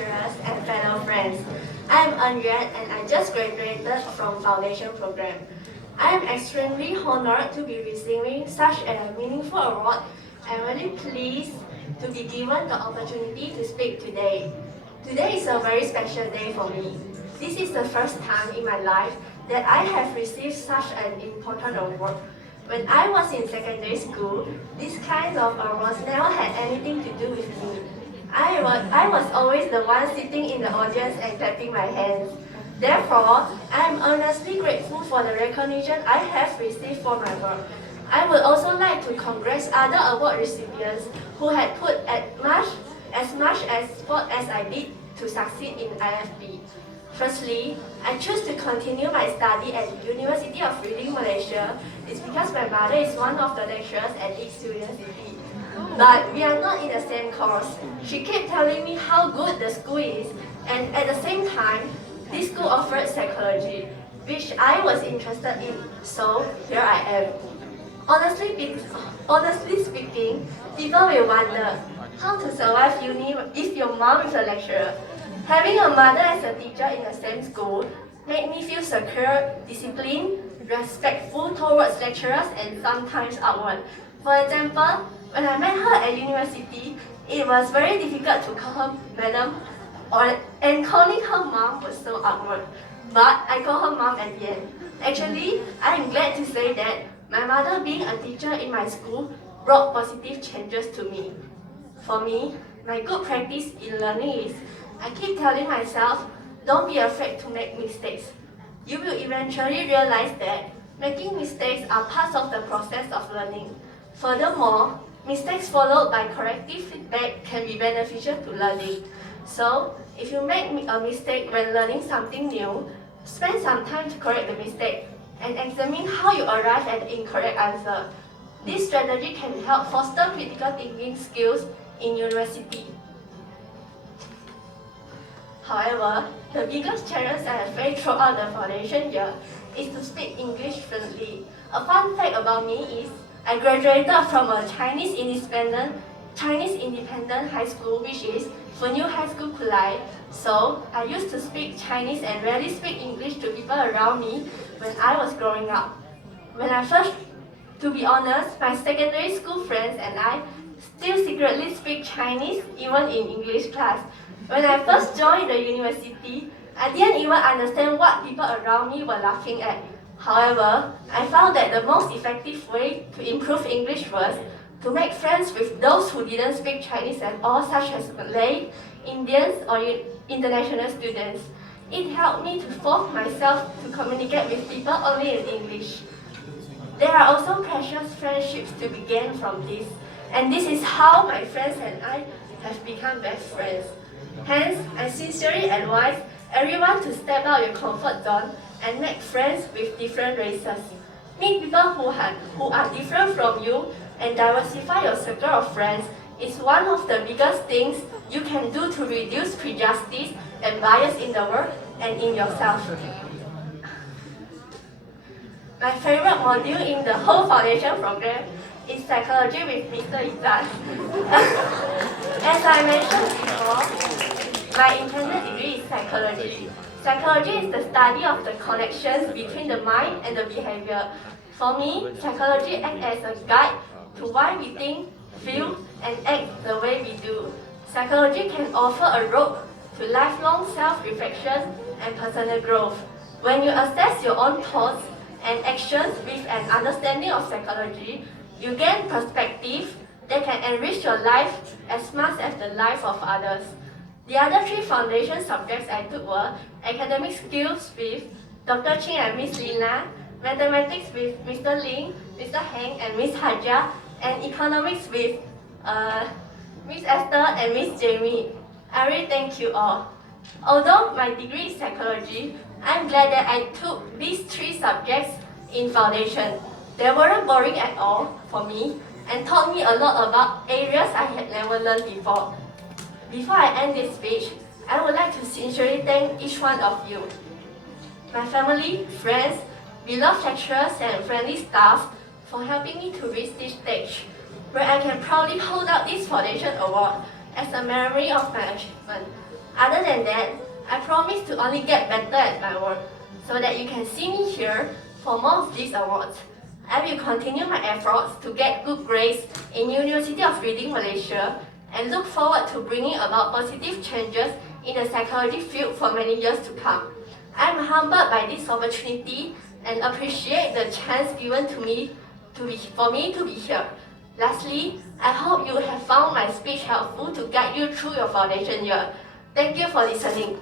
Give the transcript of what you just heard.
lecturers, and fellow friends. I'm Anjuan and I just graduated from Foundation Program. I am extremely honored to be receiving such a meaningful award and really pleased to be given the opportunity to speak today. Today is a very special day for me. This is the first time in my life that I have received such an important award. When I was in secondary school, this kind of awards never had anything to do with me. I was always the one sitting in the audience and clapping my hands. Therefore, I am earnestly grateful for the recognition I have received for my work. I would also like to congratulate other award recipients who had put as much effort as I did to succeed in IFB. Firstly, I choose to continue my study at University of Reading Malaysia. It's because my mother is one of the lecturers at East University. But we are not in the same course. She kept telling me how good the school is, and at the same time, this school offered psychology, which I was interested in, so here I am. Honestly speaking, people will wonder how to survive uni if your mom is a lecturer. Having a mother as a teacher in the same school made me feel secure, disciplined, respectful towards lecturers, and sometimes awkward. For example, when I met her at university, it was very difficult to call her madam, and calling her mom was so awkward. But I call her mom at the end. Actually, I am glad to say that my mother being a teacher in my school brought positive changes to me. For me, my good practice in learning is I keep telling myself, don't be afraid to make mistakes. You will eventually realize that making mistakes are part of the process of learning. Furthermore, mistakes followed by corrective feedback can be beneficial to learning. So, if you make a mistake when learning something new, spend some time to correct the mistake and examine how you arrive at the incorrect answer. This strategy can help foster critical thinking skills in university. However, the biggest challenge I have faced throughout the foundation year is to speak English fluently. A fun fact about me is I graduated from a Chinese independent high school, which is Fenyu High School Kulai. So I used to speak Chinese and rarely speak English to people around me when I was growing up. To be honest, my secondary school friends and I still secretly speak Chinese even in English class. When I first joined the university, I didn't even understand what people around me were laughing at. However, I found that the most effective way to improve English was to make friends with those who didn't speak Chinese at all, such as Malay, Indians, or international students. It helped me to force myself to communicate with people only in English. There are also precious friendships to be gained from this, and this is how my friends and I have become best friends. Hence, I sincerely advise everyone to step out your comfort zone and make friends with different races. Meet people who are different from you and diversify your circle of friends is one of the biggest things you can do to reduce prejudice and bias in the world and in yourself. My favorite module in the whole foundation program is psychology with Mr. Izzat. As I mentioned before, my intended degree is psychology. Psychology is the study of the connections between the mind and the behavior. For me, psychology acts as a guide to why we think, feel, and act the way we do. Psychology can offer a road to lifelong self-reflection and personal growth. When you assess your own thoughts and actions with an understanding of psychology, you gain perspective that can enrich your life as much as the life of others. The other three foundation subjects I took were academic skills with Dr. Ching and Miss Lina, mathematics with Mr. Ling, Mr. Heng, and Miss Haja, and economics with Miss Esther and Miss Jamie. I really thank you all. Although my degree is psychology, I'm glad that I took these three subjects in foundation. They weren't boring at all for me and taught me a lot about areas I had never learned before. Before I end this speech, I would like to sincerely thank each one of you. My family, friends, beloved lecturers and friendly staff for helping me to reach this stage, where I can proudly hold out this foundation award as a memory of my achievement. Other than that, I promise to only get better at my work so that you can see me here for more of these awards. I will continue my efforts to get good grades in University of Reading Malaysia and look forward to bringing about positive changes in the psychology field for many years to come. I am humbled by this opportunity and appreciate the chance given to me for me to be here. Lastly, I hope you have found my speech helpful to guide you through your foundation year. Thank you for listening.